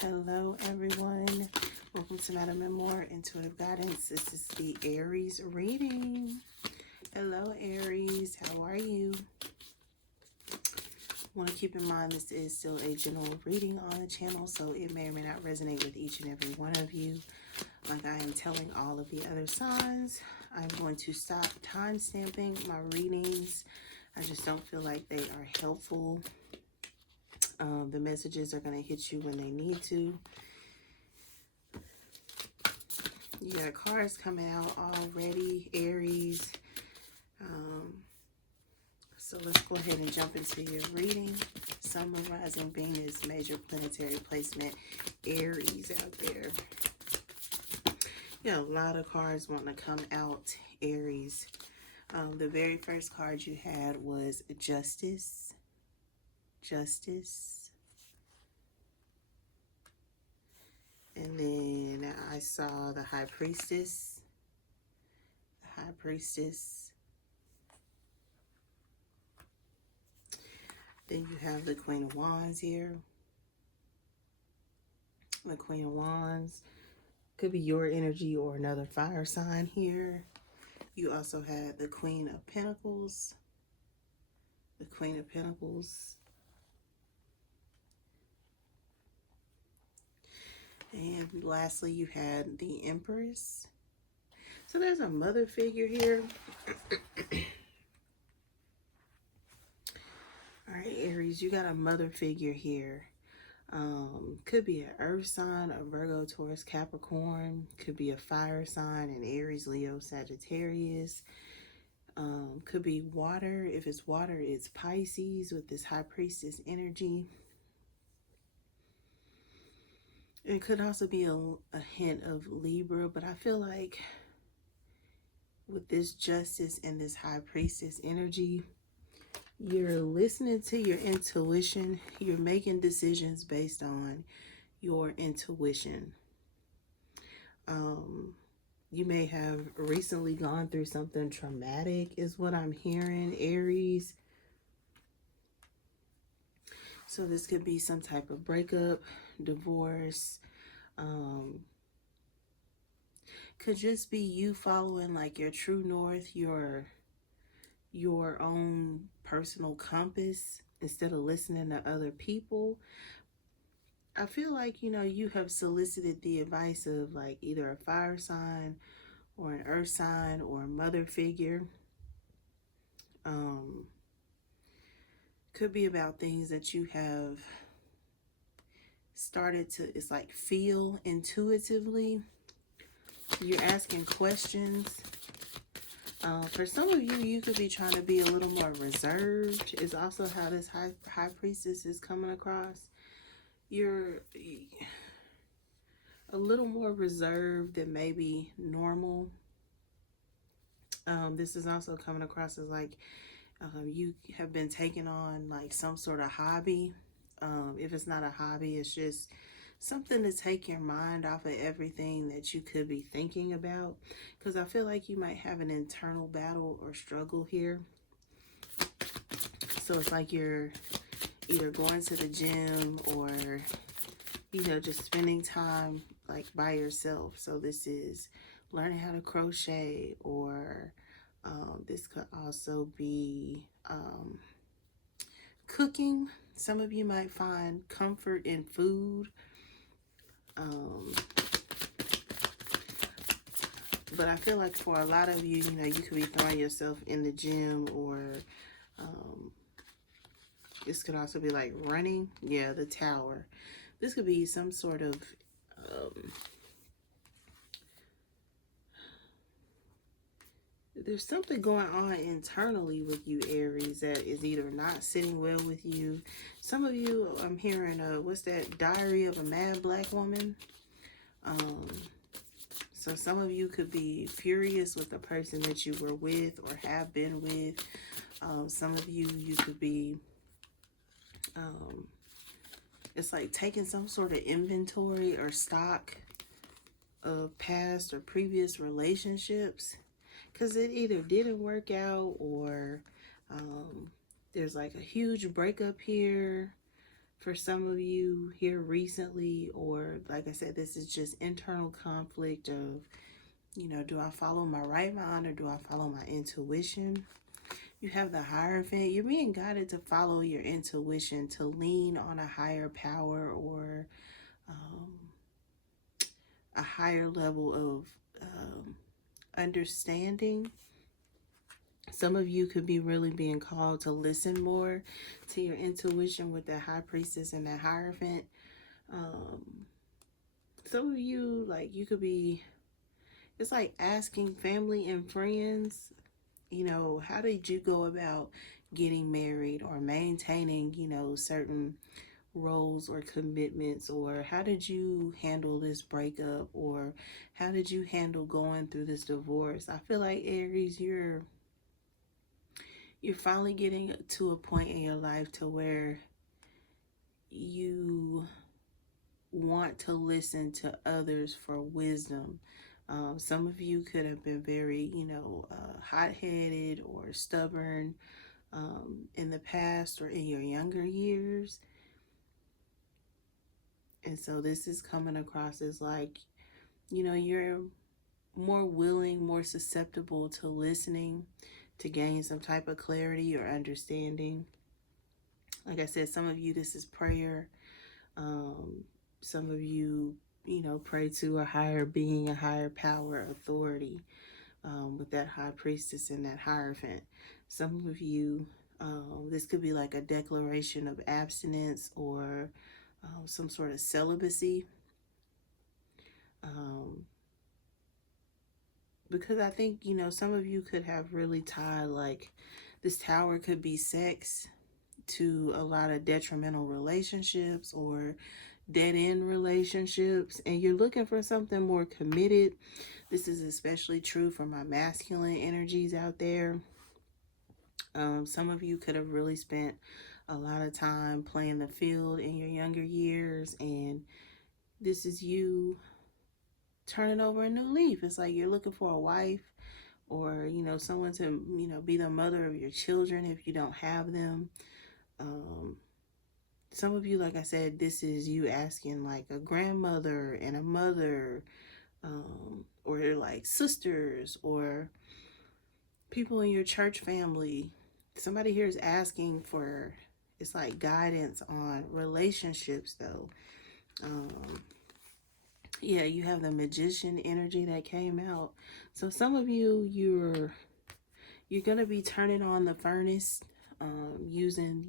Hello everyone, welcome to MadamMemoir Intuitive Guidance. This is the Aries reading. Hello Aries, how are you? Want to keep in mind this is still a general reading on the channel, so it may or may not resonate with each and every one of you. Like I am telling all of the other signs, I'm going to stop time stamping my readings. I just don't feel like they are helpful. The messages are going to hit you when they need to. You got cards coming out already, Aries. So let's go ahead and jump into your reading. Sun, Moon, Rising, Venus, major planetary placement, Aries out there. You got a lot of cards wanting to come out, Aries. The very first card you had was Justice. Justice. And then I saw the High Priestess. The High Priestess. Then you have the Queen of Wands here. The Queen of Wands. Could be your energy or another fire sign here. You also had the Queen of Pentacles. The Queen of Pentacles. And lastly, you had the Empress. So there's a mother figure here. All right, Aries, you got a mother figure here. Could be an earth sign, a Virgo, Taurus, Capricorn. Could be a fire sign, an Aries, Leo, Sagittarius. Could be water. If it's water, it's Pisces with this High Priestess energy. It could also be a hint of Libra, but I feel like with this Justice and this High Priestess energy, you're listening to your intuition. You're making decisions based on your intuition. You may have recently gone through something traumatic is what I'm hearing, Aries. So this could be some type of breakup, divorce. Could just be you following like your true north, your own personal compass instead of listening to other people. I feel like, you know, you have solicited the advice of like either a fire sign or an earth sign or a mother figure. Could be about things that you have started to, it's like feel intuitively. You're asking questions. For some of you, you could be trying to be a little more reserved is also how this high priestess is coming across. You're a little more reserved than maybe normal. This is also coming across as like you have been taking on like some sort of hobby. If it's not a hobby, it's just something to take your mind off of everything that you could be thinking about. Because I feel like you might have an internal battle or struggle here. So it's like you're either going to the gym or, you know, just spending time like by yourself. So this is learning how to crochet, or this could also be cooking. Some of you might find comfort in food. But I feel like for a lot of you, you know, you could be throwing yourself in the gym, or this could also be like running. Yeah, the Tower. This could be some sort of there's something going on internally with you, Aries, that is either not sitting well with you. Some of you, I'm hearing, what's that? Diary of a Mad Black Woman. So some of you could be furious with the person that you were with or have been with. Some of you, you could be, it's like taking some sort of inventory or stock of past or previous relationships. Because it either didn't work out, or there's like a huge breakup here. For some of you here recently, or like I said, this is just internal conflict of, do I follow my right mind or do I follow my intuition? You have the Hierophant. You're being guided to follow your intuition, to lean on a higher power or um, a higher level of understanding. Some of you could be really being called to listen more to your intuition with that High Priestess and that Hierophant. Um, some of you, like, you could be, it's like asking family and friends, how did you go about getting married or maintaining, certain roles or commitments, or how did you handle this breakup, or how did you handle going through this divorce? I feel like Aries, you're finally getting to a point in your life to where you want to listen to others for wisdom. Some of you could have been very, hot-headed or stubborn in the past or in your younger years. And so this is coming across as like, you're more willing, more susceptible to listening to gain some type of clarity or understanding. Like I said, some of you, this is prayer. Um, some of you, pray to a higher being, a higher power, authority, with that High Priestess and that Hierophant. Some of you, this could be like a declaration of abstinence or some sort of celibacy. Because I think, some of you could have really tied, like, this Tower could be sex to a lot of detrimental relationships or dead end relationships, and you're looking for something more committed. This is especially true for my masculine energies out there. Some of you could have really spent a lot of time playing the field in your younger years, and this is you turning over a new leaf. It's like you're looking for a wife or, someone to, be the mother of your children if you don't have them. Some of you, like I said, this is you asking like a grandmother and a mother, or like sisters or people in your church family. Somebody here is asking for, it's like guidance on relationships though. Yeah, you have the Magician energy that came out. So some of you, you're gonna be turning on the furnace, using,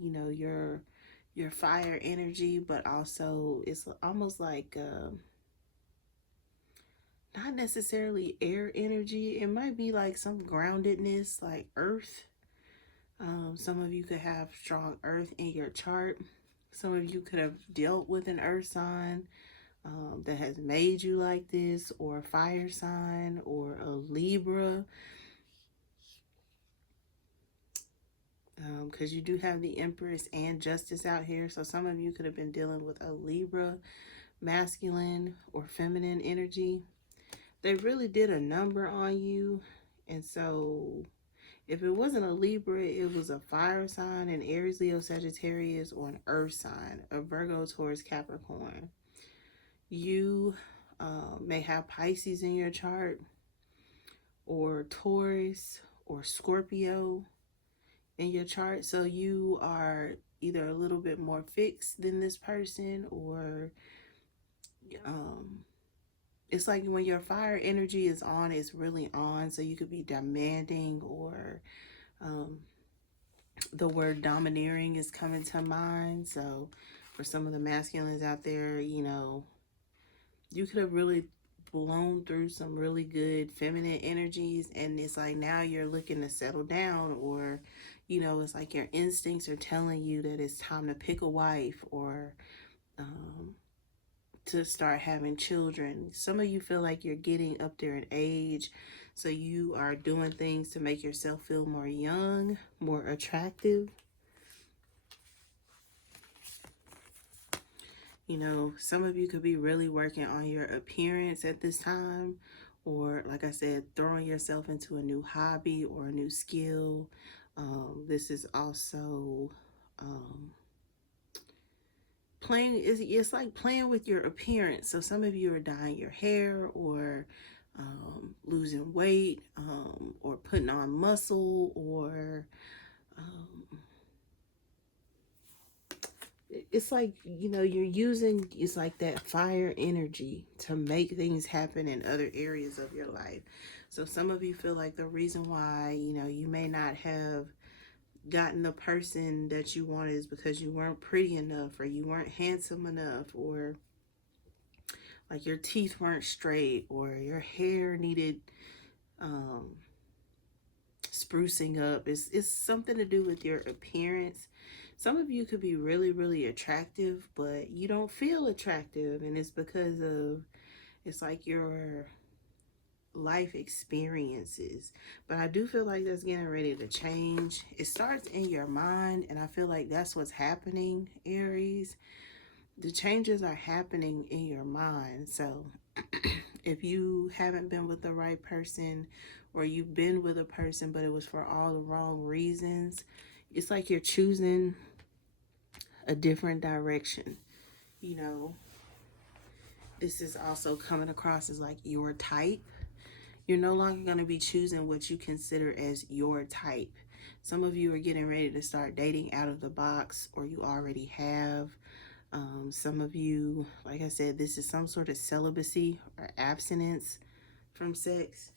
your fire energy, but also it's almost like not necessarily air energy. It might be like some groundedness, like earth. Some of you could have strong earth in your chart. Some of you could have dealt with an earth sign that has made you like this, or a fire sign, or a Libra. Because you do have the Empress and Justice out here. So some of you could have been dealing with a Libra, masculine or feminine energy. They really did a number on you. And so if it wasn't a Libra, it was a fire sign, an Aries, Leo, Sagittarius, or an earth sign, a Virgo, Taurus, Capricorn. You may have Pisces in your chart, or Taurus, or Scorpio in your chart. So you are either a little bit more fixed than this person, or it's like when your fire energy is on, it's really on. So you could be demanding, or the word domineering is coming to mind. So for some of the masculines out there, you could have really blown through some really good feminine energies, and it's like now you're looking to settle down, or it's like your instincts are telling you that it's time to pick a wife, or to start having children. Some of you feel like you're getting up there in age, so you are doing things to make yourself feel more young, more attractive. Some of you could be really working on your appearance at this time, or like I said, throwing yourself into a new hobby or a new skill. This is also it's like playing with your appearance. So some of you are dyeing your hair, or losing weight, or putting on muscle, or it's like, you're using, it's like that fire energy to make things happen in other areas of your life. So some of you feel like the reason why, you may not have gotten the person that you wanted is because you weren't pretty enough, or you weren't handsome enough, or like your teeth weren't straight, or your hair needed sprucing up. It's something to do with your appearance. Some of you could be really, really attractive, but you don't feel attractive, and it's because of, it's like your life experiences. But I do feel like that's getting ready to change. It starts in your mind, and I feel like that's what's happening, Aries. The changes are happening in your mind. So if you haven't been with the right person, or you've been with a person but it was for all the wrong reasons, it's like you're choosing a different direction. This is also coming across as like your type. You're no longer going to be choosing what you consider as your type. Some of you are getting ready to start dating out of the box, or you already have. Some of you, like I said, this is some sort of celibacy or abstinence from sex.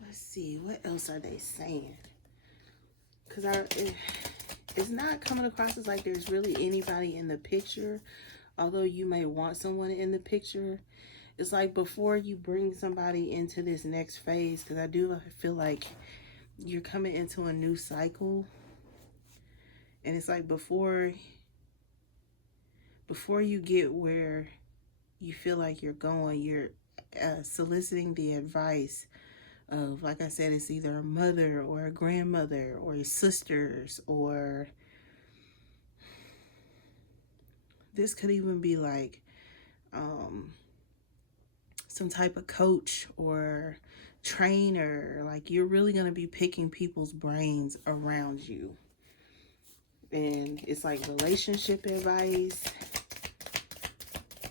Let's see, what else are they saying? Because it's not coming across as like there's really anybody in the picture, although you may want someone in the picture. It's like before you bring somebody into this next phase, because I do feel like you're coming into a new cycle, and it's like before you get where you feel like you're going, you're soliciting the advice of, like I said, it's either a mother or a grandmother or your sisters, or this could even be like some type of coach or trainer. Like, you're really going to be picking people's brains around you. And it's like relationship advice,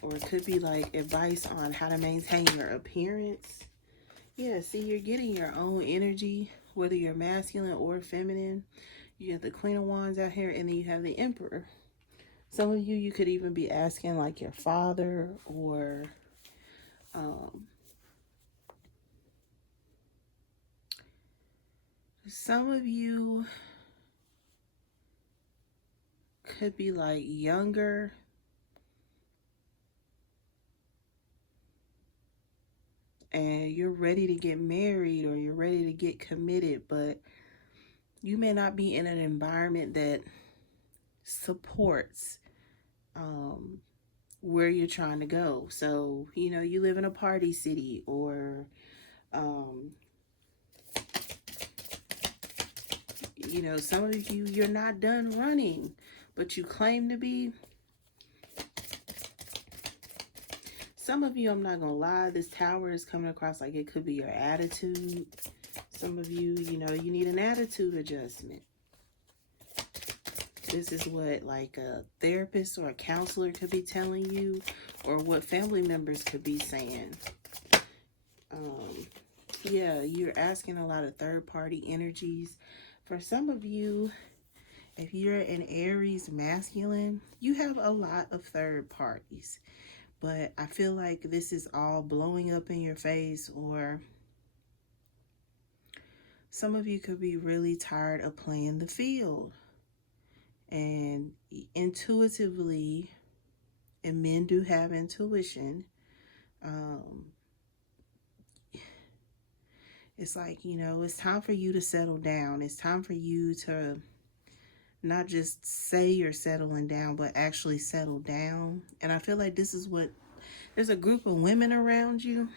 or it could be like advice on how to maintain your appearance. Yeah, see, you're getting your own energy, whether you're masculine or feminine. You have the Queen of Wands out here, and then you have the Emperor. Some of you could even be asking like your father, or some of you could be like younger, and you're ready to get married, or you're ready to get committed, but you may not be in an environment that supports where you're trying to go. So, you live in a party city, or some of you, you're not done running, but you claim to be. Some of you, I'm not gonna lie, this Tower is coming across like it could be your attitude. Some of you, you need an attitude adjustment. This is what like a therapist or a counselor could be telling you, or what family members could be saying. Yeah, you're asking a lot of third-party energies. For some of you, if you're an Aries masculine, you have a lot of third parties. But I feel like this is all blowing up in your face, or some of you could be really tired of playing the field. And intuitively, and men do have intuition, it's like, it's time for you to settle down. It's time for you to not just say you're settling down, but actually settle down. And I feel like this is what, there's a group of women around you.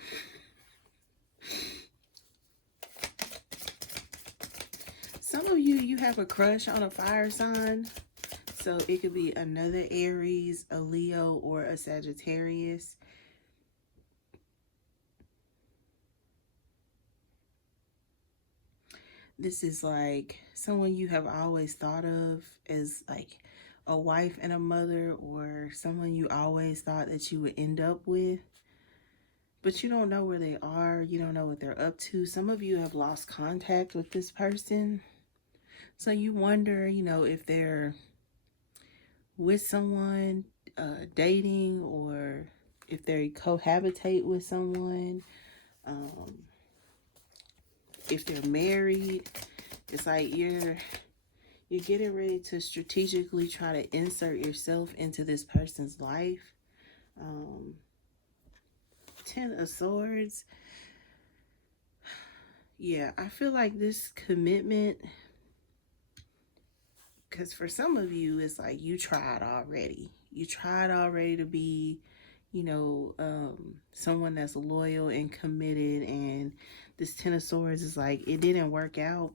Some of you, you have a crush on a fire sign. So it could be another Aries, a Leo, or a Sagittarius. This is like someone you have always thought of as like a wife and a mother, or someone you always thought that you would end up with, but you don't know where they are. You don't know what they're up to. Some of you have lost contact with this person. So you wonder, if they're with someone, dating, or if they cohabitate with someone, if they're married. It's like you're getting ready to strategically try to insert yourself into this person's life. Um, Ten of Swords. Yeah, I feel like this commitment, because for some of you, it's like you tried already. You tried already to be, someone that's loyal and committed. And this Ten of Swords is like, it didn't work out.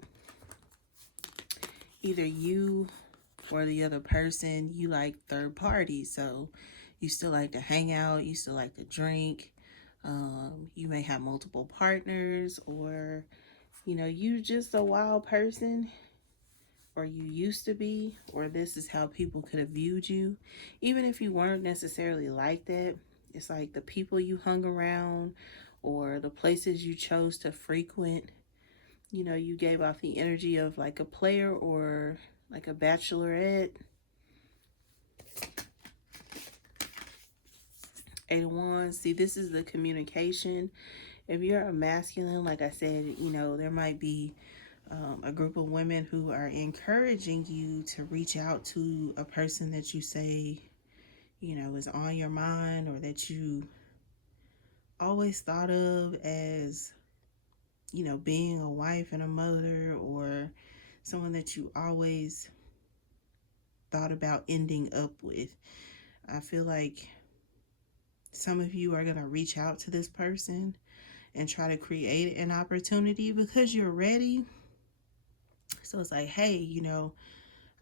Either you or the other person, you like third party. So you still like to hang out. You still like to drink. You may have multiple partners, or, you just a wild person, or you used to be, or this is how people could have viewed you. Even if you weren't necessarily like that, it's like the people you hung around or the places you chose to frequent, you gave off the energy of like a player or like a bachelorette. Eight of Wands. See, this is the communication. If you're a masculine, like I said, there might be a group of women who are encouraging you to reach out to a person that you say, is on your mind, or that you always thought of as, being a wife and a mother, or someone that you always thought about ending up with. I feel like some of you are going to reach out to this person and try to create an opportunity because you're ready. So it's like, hey,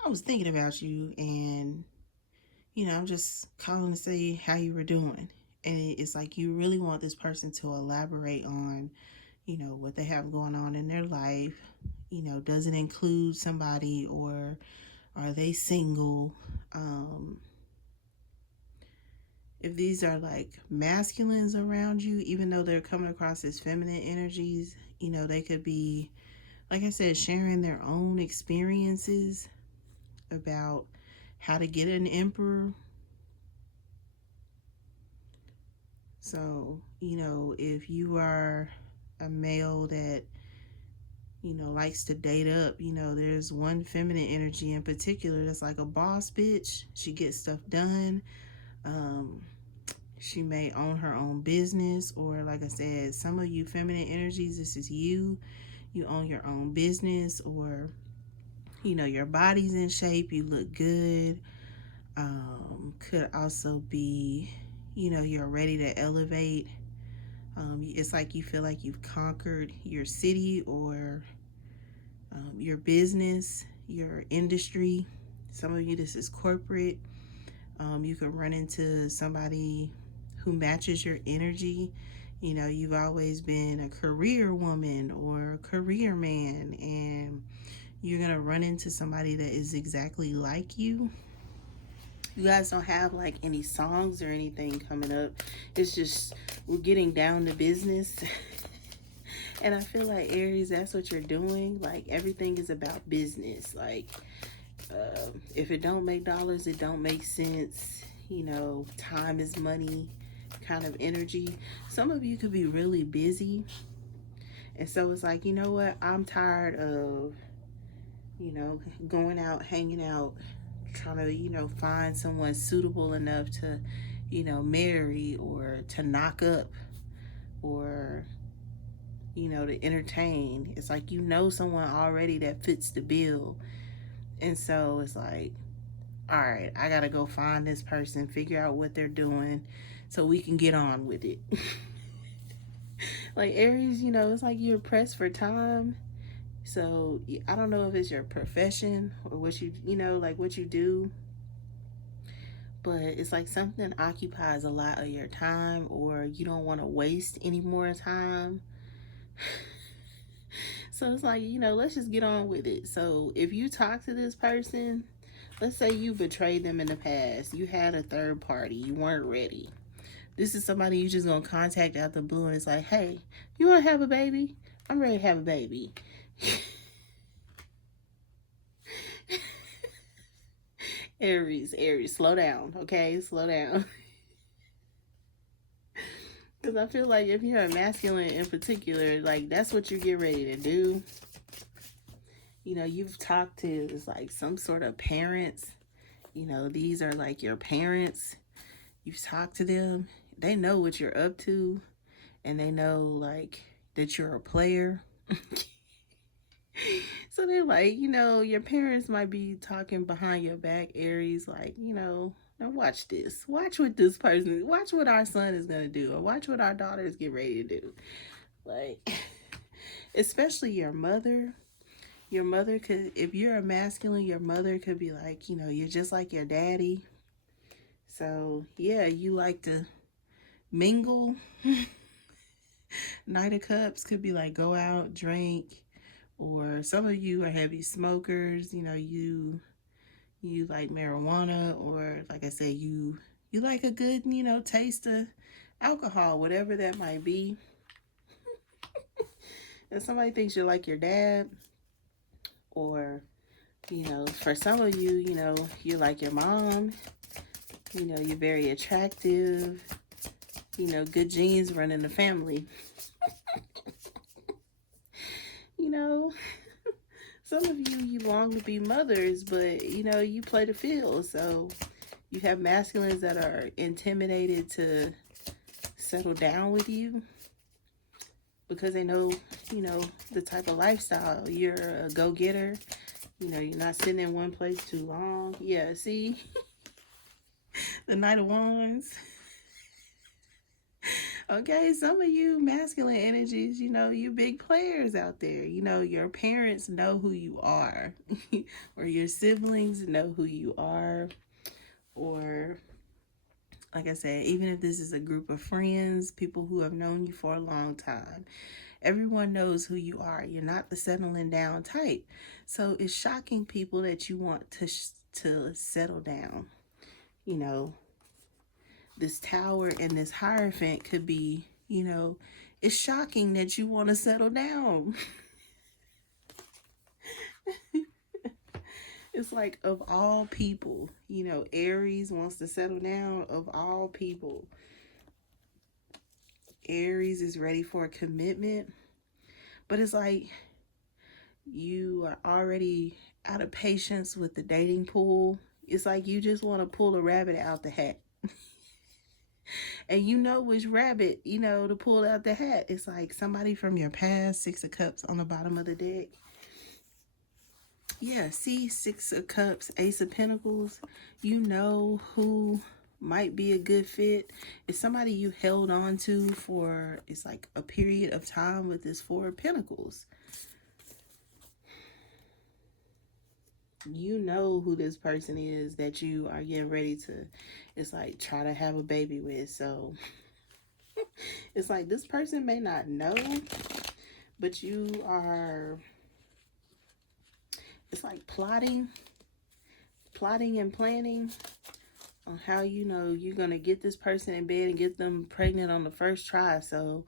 I was thinking about you, and, I'm just calling to say how you were doing. And it's like you really want this person to elaborate on, what they have going on in their life. Does it include somebody, or are they single? If these are like masculines around you, even though they're coming across as feminine energies, they could be, like I said, sharing their own experiences about how to get an emperor. So, if you are a male that, likes to date up, there's one feminine energy in particular that's like a boss bitch. She gets stuff done. She may own her own business, or like I said, some of you feminine energies, this is you. You own your own business, or, your body's in shape. You look good. Could also be, you're ready to elevate. It's like you feel like you've conquered your city, or your business, your industry. Some of you, this is corporate. You could run into somebody who matches your energy. You've always been a career woman or a career man, and you're going to run into somebody that is exactly like you. You guys don't have like any songs or anything coming up. It's just we're getting down to business. And I feel like, Aries, that's what you're doing. Like, everything is about business. Like, if it don't make dollars, it don't make sense. Time is money kind of energy. Some of you could be really busy. And so it's like, you know what? I'm tired of, going out, hanging out, trying to, find someone suitable enough to, marry, or to knock up, or, to entertain. It's like, someone already that fits the bill. And so it's like, all right, I gotta go find this person, figure out what they're doing so we can get on with it. Like, Aries, it's like you're pressed for time. So I don't know if it's your profession or what like what you do, but it's like something occupies a lot of your time, or you don't want to waste any more time. So it's like, let's just get on with it. So if you talk to this person, let's say you betrayed them in the past, you had a third party, you weren't ready. This is somebody you just gonna contact out the blue, and it's like, hey, you wanna have a baby? I'm ready to have a baby. Aries, slow down, okay? Slow down. Because I feel like if you're a masculine in particular, like, that's what you get ready to do. You've talked to, it's like some sort of parents. These are like your parents. You've talked to them. They know what you're up to, and they know, like, that you're a player. So they're like, your parents might be talking behind your back, Aries, like, now watch this. Watch what this person, watch what our son is going to do, or watch what our daughters get ready to do. Like, especially your mother. Your mother could, if you're a masculine, your mother could be like, you're just like your daddy. So, yeah, you like to mingle. Knight of Cups could be like go out, drink. Or some of you are heavy smokers, you like marijuana, or like I said, you like a good, taste of alcohol, whatever that might be. And somebody thinks you're like your dad, or for some of you, you're like your mom. You're very attractive. Good genes run in the family. Some of you long to be mothers, but you play the field. So you have masculines that are intimidated to settle down with you because they know, the type of lifestyle. You're a go-getter. You're not sitting in one place too long. Yeah, see? The Knight of Wands. Okay, some of you masculine energies, you big players out there. Your parents know who you are, or your siblings know who you are, or like I said, even if this is a group of friends, people who have known you for a long time, everyone knows who you are. You're not the settling down type. So it's shocking people that you want to settle down. This Tower and this Hierophant could be, it's shocking that you want to settle down. It's like, of all people, Aries wants to settle down. Of all people, Aries is ready for a commitment. But it's like you are already out of patience with the dating pool. It's like you just want to pull a rabbit out the hat. And which rabbit, to pull out the hat. It's like somebody from your past. 6 of Cups on the bottom of the deck. Yeah, see, 6 of Cups, Ace of Pentacles. Who might be a good fit. It's somebody you held on to for, it's like a period of time with this 4 of Pentacles. You know who this person is that you are getting ready to, it's like, try to have a baby with. So it's like this person may not know, but you are, it's like plotting and planning on how you're going to get this person in bed and get them pregnant on the first try. So,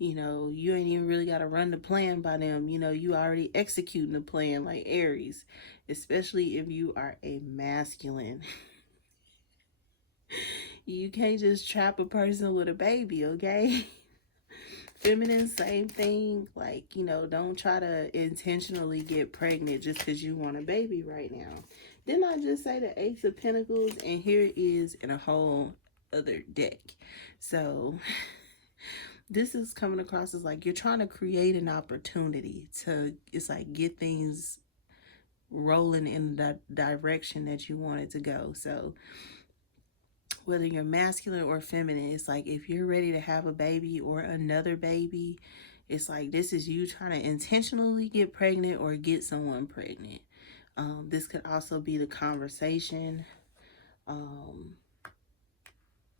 you ain't even really got to run the plan by them. You already executing the plan, like Aries, especially if you are a masculine. You can't just trap a person with a baby, okay? Feminine, same thing. Like, don't try to intentionally get pregnant just because you want a baby right now. Didn't I just say the Ace of Pentacles? And here it is in a whole other deck. So this is coming across as like you're trying to create an opportunity to, it's like, get things rolling in the direction that you want it to go. So whether you're masculine or feminine, it's like if you're ready to have a baby or another baby, it's like this is you trying to intentionally get pregnant or get someone pregnant. This could also be the conversation.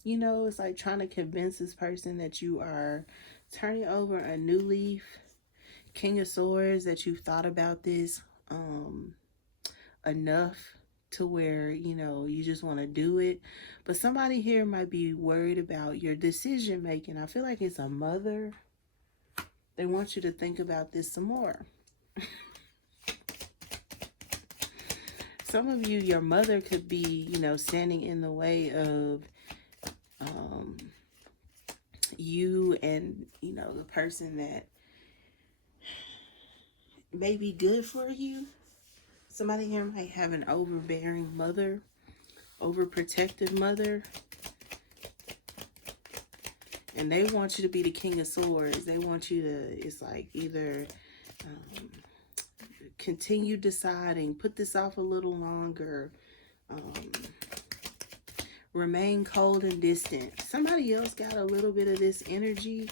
It's like trying to convince this person that you are turning over a new leaf. King of Swords, that you've thought about this enough to where, you know, you just want to do it. But somebody here might be worried about your decision making. I feel like it's a mother. They want you to think about this some more. Some of you, your mother could be, you know, standing in the way of you and, you know, the person that may be good for you. Somebody here might have an overbearing mother, overprotective mother. And they want you to be the King of Swords. They want you to, it's like either continue deciding, put this off a little longer, remain cold and distant. Somebody else got a little bit of this energy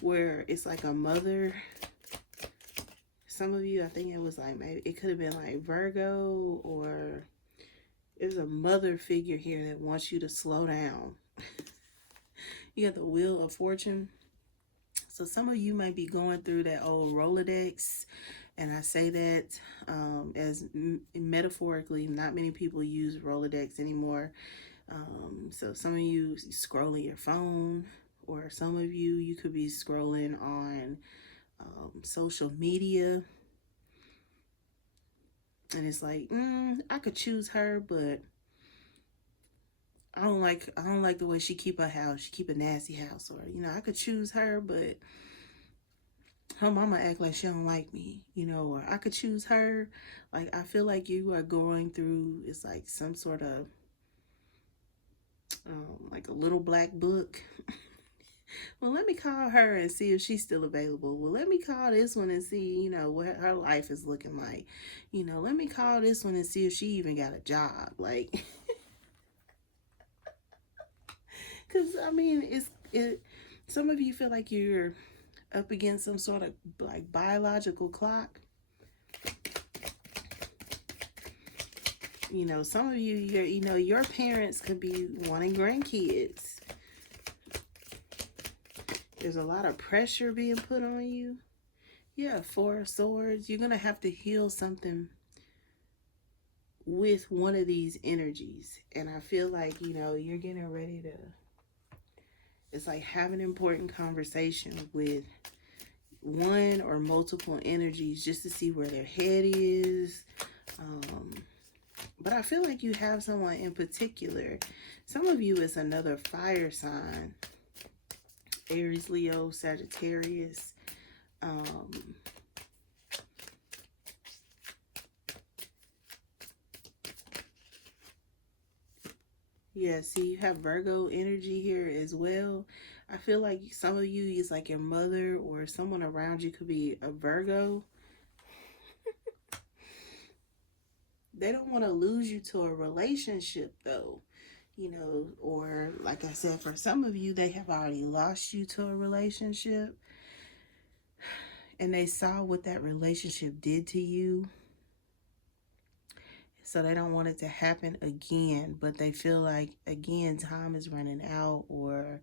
where it's like a mother. Some of you, I think it was like, maybe it could have been like Virgo, or there's a mother figure here that wants you to slow down. You got the Wheel of Fortune. So some of you might be going through that old Rolodex. And I say that as metaphorically. Not many people use Rolodex anymore. So some of you scrolling your phone, or some of you could be scrolling on social media. And it's like, I could choose her, but I don't like the way she keep her house. She keep a nasty house. Or, you know, I could choose her, but her mama act like she don't like me, you know. Or I could choose her. Like, I feel like you are going through, it's like some sort of like a little black book. Well, let me call her and see if she's still available. Well, let me call this one and see, you know, what her life is looking like. You know, let me call this one and see if she even got a job. Like, because, I mean, some of you feel like you're up against some sort of like biological clock. You know, some of you, your parents could be wanting grandkids. There's a lot of pressure being put on you. Yeah, Four of Swords. You're going to have to heal something with one of these energies. And I feel like, you know, you're getting ready to, it's like have an important conversation with one or multiple energies just to see where their head is. But I feel like you have someone in particular. Some of you is another fire sign. Aries, Leo, Sagittarius. Yeah, see, you have Virgo energy here as well. I feel like some of you is like your mother or someone around you could be a Virgo. They don't want to lose you to a relationship though. You know, or like I said, for some of you, they have already lost you to a relationship. And they saw what that relationship did to you. So they don't want it to happen again. But they feel like, again, time is running out. Or,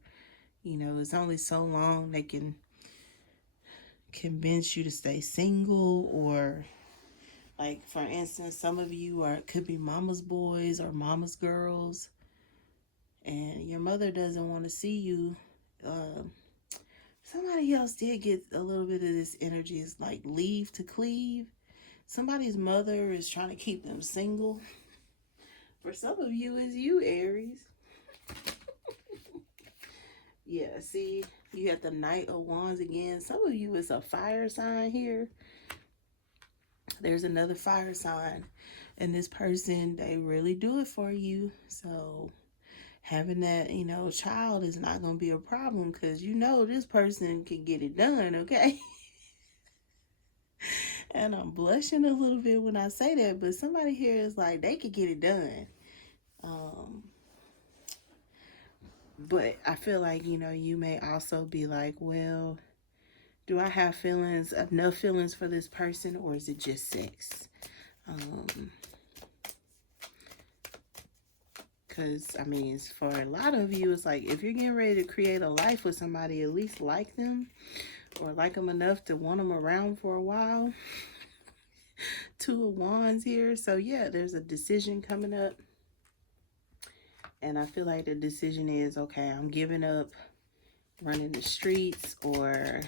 you know, it's only so long they can convince you to stay single. Or, like, for instance, some of you could be mama's boys or mama's girls. And your mother doesn't want to see you. Somebody else did get a little bit of this energy. It's like leave to cleave. Somebody's mother is trying to keep them single. For some of you, it's you, Aries. Yeah, see, you have the Knight of Wands again. Some of you, it's a fire sign here. There's another fire sign. And this person, they really do it for you. So having that, you know, child is not going to be a problem because you know this person can get it done, okay? And I'm blushing a little bit when I say that, but somebody here is like, they could get it done. But I feel like, you know, you may also be like, well, do I have feelings, enough feelings for this person, or is it just sex? Because, I mean, for a lot of you, it's like, if you're getting ready to create a life with somebody, at least like them. or like them enough to want them around for a while. Two of Wands here. So yeah, there's a decision coming up. And I feel like the decision is, okay, I'm giving up running the streets, or,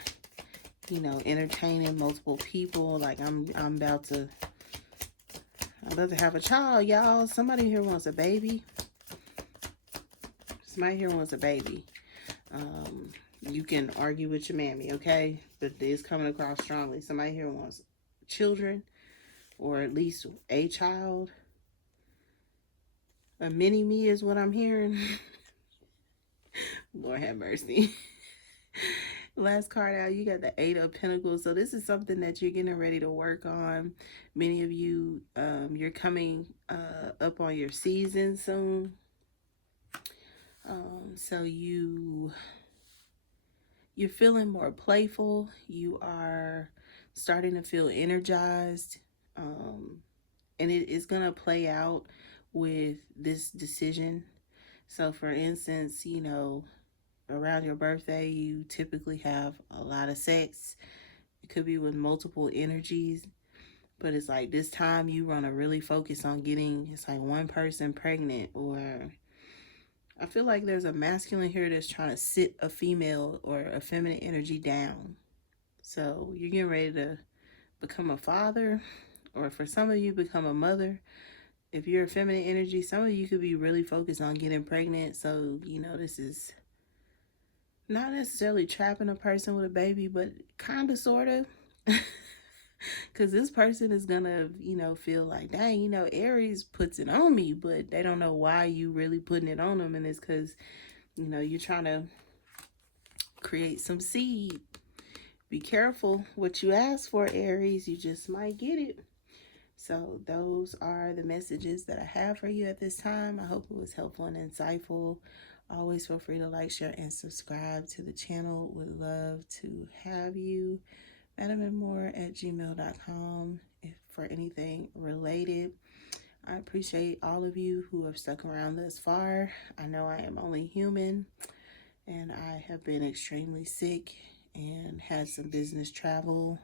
you know, entertaining multiple people. Like I'm about to have a child, y'all. Somebody here wants a baby. Somebody here wants a baby. You can argue with your mammy, okay? But it's coming across strongly. Somebody here wants children, or at least a child. A mini me is what I'm hearing. Lord have mercy. Last card out, you got the Eight of Pentacles. So this is something that you're getting ready to work on. Many of you, you're coming up on your season soon. So you're feeling more playful. You are starting to feel energized. And it is going to play out with this decision. So for instance, you know, around your birthday, you typically have a lot of sex. It could be with multiple energies, but it's like this time you want to really focus on getting, it's like one person pregnant, or I feel like there's a masculine here that's trying to sit a female or a feminine energy down. So you're getting ready to become a father, or for some of you, become a mother. If you're a feminine energy, some of you could be really focused on getting pregnant. So, you know, this is not necessarily trapping a person with a baby, but kind of, sort of. Because this person is going to, you know, feel like, dang, you know, Aries puts it on me, but they don't know why you really putting it on them. And it's because, you know, you're trying to create some seed. Be careful what you ask for, Aries. You just might get it. So those are the messages that I have for you at this time. I hope it was helpful and insightful. Always feel free to like, share, and subscribe to the channel. Would love to have you. MadamMemoir@gmail.com if for anything related. I appreciate all of you who have stuck around thus far. I know I am only human, and I have been extremely sick and had some business travel.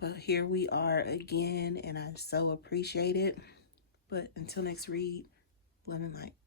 But here we are again, and I so appreciate it. But until next read, love and light.